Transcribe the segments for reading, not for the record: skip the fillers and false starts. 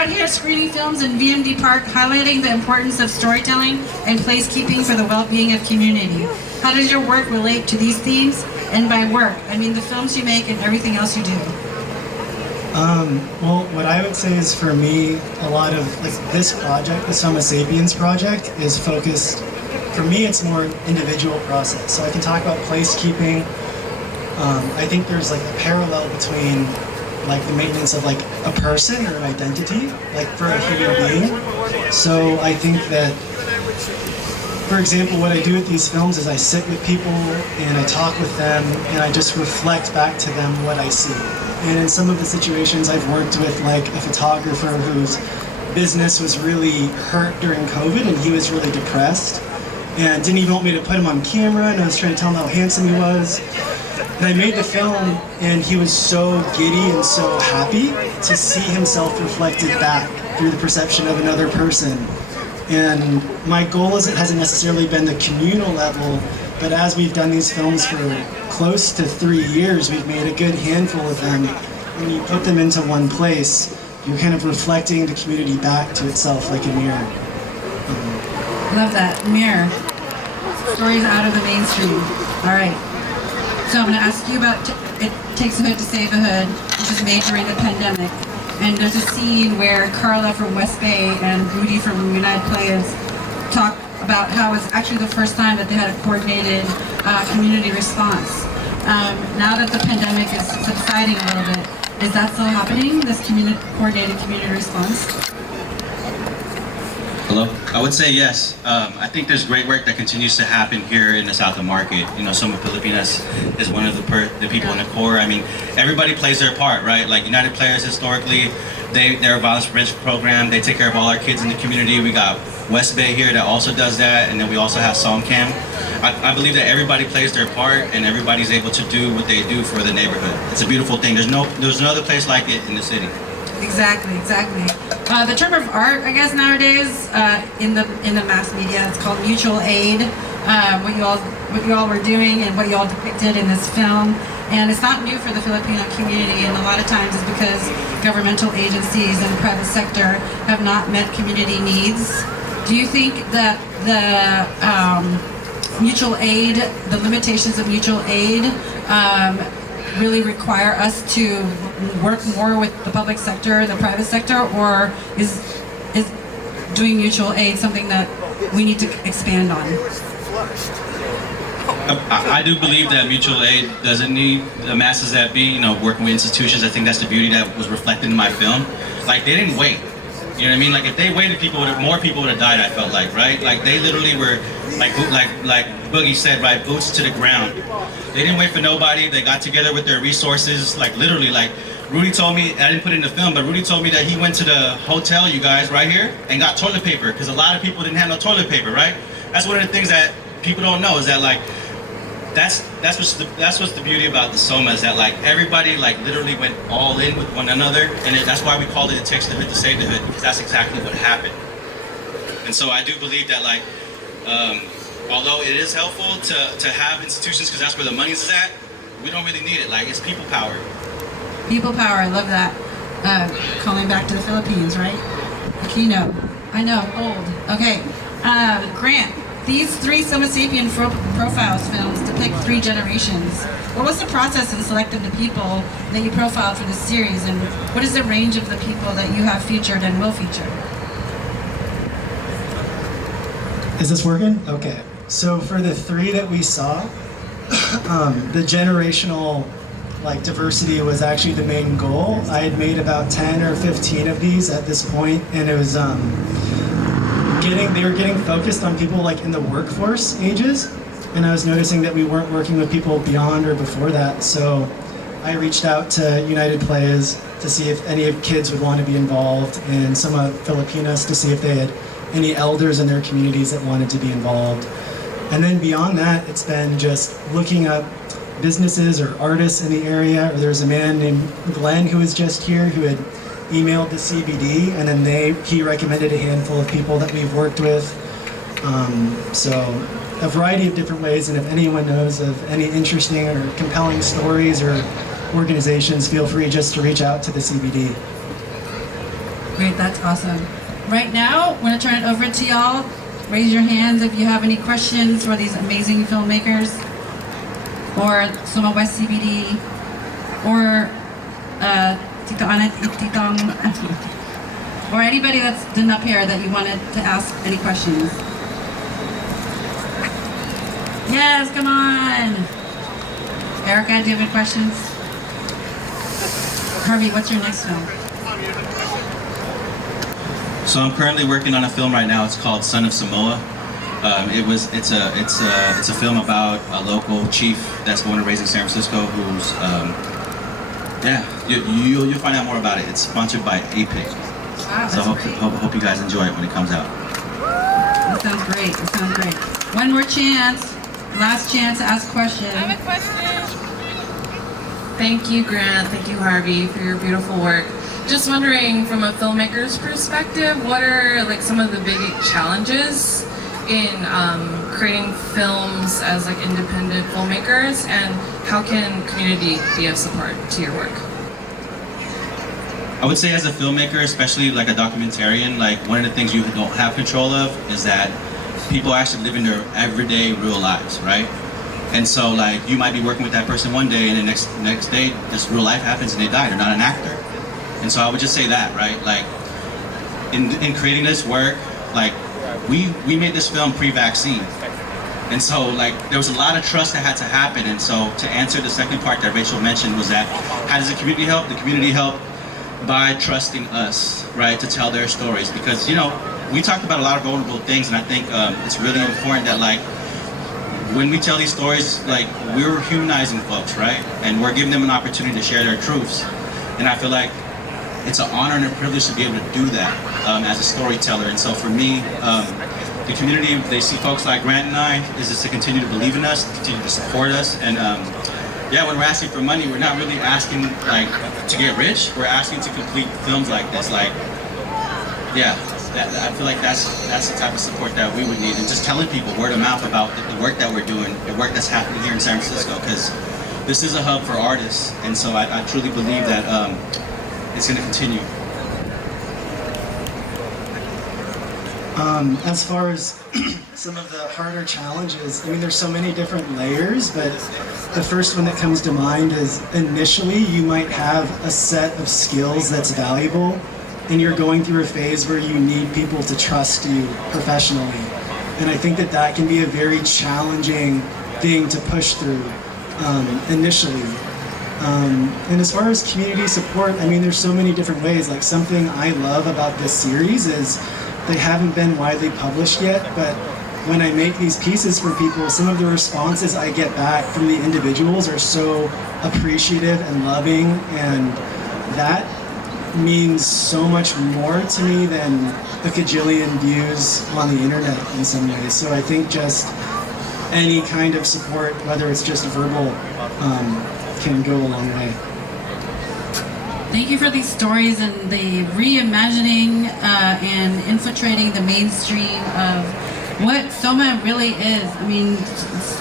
out here screening films in VMD Park, highlighting the importance of storytelling and placekeeping for the well-being of community. How does your work relate to these themes? And by work, I mean the films you make and everything else you do. Well, what I would say is for me, a lot of like this project, the Soma Sapiens project, is focused, for me it's more individual process. So I can talk about placekeeping. I think there's like a parallel between like the maintenance of like a person or an identity, like for a human being. So I think that, for example, what I do with these films is I sit with people and I talk with them and I just reflect back to them what I see. And in some of the situations I've worked with, like a photographer whose business was really hurt during COVID and he was really depressed and didn't even want me to put him on camera, and I was trying to tell him how handsome he was. And I made the film and he was so giddy and so happy to see himself reflected back through the perception of another person. And my goal hasn't necessarily been the communal level, but as we've done these films for close to 3 years, we've made a good handful of them. When you put them into one place, you're kind of reflecting the community back to itself like a mirror. Love that, mirror. Stories out of the mainstream. All right. So I'm going to ask you about It Takes a Hood to Save a Hood, which was made during the pandemic. And there's a scene where Carla from West Bay and Rudy from United Players talk about how it's actually the first time that they had a coordinated community response. Now that the pandemic is subsiding a little bit, is that still happening, this coordinated community response? Hello? I would say yes. I think there's great work that continues to happen here in the South of Market. You know, SOMA Pilipinas is one of the people in the core. I mean, everybody plays their part, right? Like United Players historically, they're a violence prevention program. They take care of all our kids in the community. We got West Bay here that also does that, and then we also have SOMCAM. I believe that everybody plays their part and everybody's able to do what they do for the neighborhood. It's a beautiful thing. There's no other place like it in the city. Exactly. The term of art, I guess nowadays, in the mass media, it's called mutual aid. What you all were doing and what you all depicted in this film, and it's not new for the Filipino community. And a lot of times it's because governmental agencies and the private sector have not met community needs. Do you think that the mutual aid, the limitations of mutual aid, really require us to work more with the public sector, the private sector, or is doing mutual aid something that we need to expand on? I do believe that mutual aid doesn't need the masses that be, you know, working with institutions. I think that's the beauty that was reflected in my film. Like, they didn't wait. You know what I mean? Like, if they waited, more people would have died, I felt like, right? Like, they literally were, like Boogie said, right, boots to the ground. They didn't wait for nobody. They got together with their resources, like, literally, like, Rudy told me, I didn't put it in the film, but Rudy told me that he went to the hotel, you guys, right here, and got toilet paper, because a lot of people didn't have no toilet paper, right? That's one of the things that people don't know, is that, like, that's what's the beauty about the SOMA, is that, like, everybody, like, literally went all in with one another, and that's why we called it Takes the Hood to Save the Hood, because that's exactly what happened. And so I do believe that, like, although it is helpful to have institutions, because that's where the money's at, we don't really need it. Like, it's people power. People power, I love that. Calling back to the Philippines, right? Aquino. I know, old. Okay. Grant, these 3 SOMA Sapien Profiles films depict 3 generations. What was the process in selecting the people that you profiled for this series, and what is the range of the people that you have featured and will feature? Is this working? Okay. So for the 3 that we saw, the generational diversity was actually the main goal. I had made about 10 or 15 of these at this point, and it was they were getting focused on people in the workforce ages, and I was noticing that we weren't working with people beyond or before that. So I reached out to United Players to see if any of kids would want to be involved, and SOMA Filipinas to see if they had any elders in their communities that wanted to be involved. And then beyond that, it's been just looking up businesses or artists in the area. Or there's a man named Glenn who was just here who had emailed the CBD, and then he recommended a handful of people that we've worked with. So a variety of different ways, and if anyone knows of any interesting or compelling stories or organizations, feel free just to reach out to the CBD. Great, that's awesome. Right now, I'm going to turn it over to y'all. Raise your hands if you have any questions for these amazing filmmakers, or SOMA West CBD, or Tito Anet, Titong, or anybody that's done up here that you wanted to ask any questions. Yes, come on. Erica, do you have any questions? Harvey, what's your next film? So I'm currently working on a film right now. It's called Son of Samoa. It's a film about a local chief that's born and raised in San Francisco. Who's you'll find out more about it. It's sponsored by APIC. Wow, so hope you guys enjoy it when it comes out. That sounds great. That sounds great. One more chance. Last chance to ask questions. I have a question. Thank you, Grant. Thank you, Harvey, for your beautiful work. Just wondering, from a filmmaker's perspective, what are like some of the big challenges in creating films as like independent filmmakers, and how can community be of support to your work? I would say as a filmmaker, especially like a documentarian, like one of the things you don't have control of is that people actually live in their everyday real lives, right? And so like you might be working with that person one day and the next day this real life happens and they die. They're not an actor. And so I would just say that, right? Like in creating this work, like we made this film pre-vaccine. And so like there was a lot of trust that had to happen. And so to answer the second part that Rachel mentioned was that how does the community help? The community helped by trusting us, right, to tell their stories. Because, you know, we talked about a lot of vulnerable things, and I think it's really important that like when we tell these stories, like we're humanizing folks, right? And we're giving them an opportunity to share their truths. And I feel like it's an honor and a privilege to be able to do that as a storyteller. And so for me, the community, they see folks like Grant and I, is just to continue to believe in us, continue to support us. And yeah, when we're asking for money, we're not really asking like to get rich. We're asking to complete films like this. Like, yeah, I feel like that's the type of support that we would need. And just telling people word of mouth about the work that we're doing, the work that's happening here in San Francisco, because this is a hub for artists. And so I truly believe that it's going to continue. As far as some of the harder challenges, I mean, there's so many different layers, but the first one that comes to mind is initially you might have a set of skills that's valuable, and you're going through a phase where you need people to trust you professionally. And I think that that can be a very challenging thing to push through initially. And as far as community support, I mean, there's so many different ways. Like something I love about this series is they haven't been widely published yet, but when I make these pieces for people, some of the responses I get back from the individuals are so appreciative and loving, and that means so much more to me than a gajillion views on the internet in some ways. So I think just any kind of support, whether it's just verbal, can go a long way. Thank you for these stories and the reimagining and infiltrating the mainstream of what SOMA really is. I mean,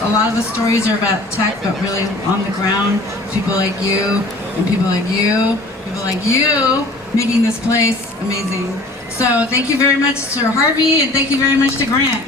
a lot of the stories are about tech, but really on the ground, people like you and people like you making this place amazing. So thank you very much to Harvey, and thank you very much to Grant.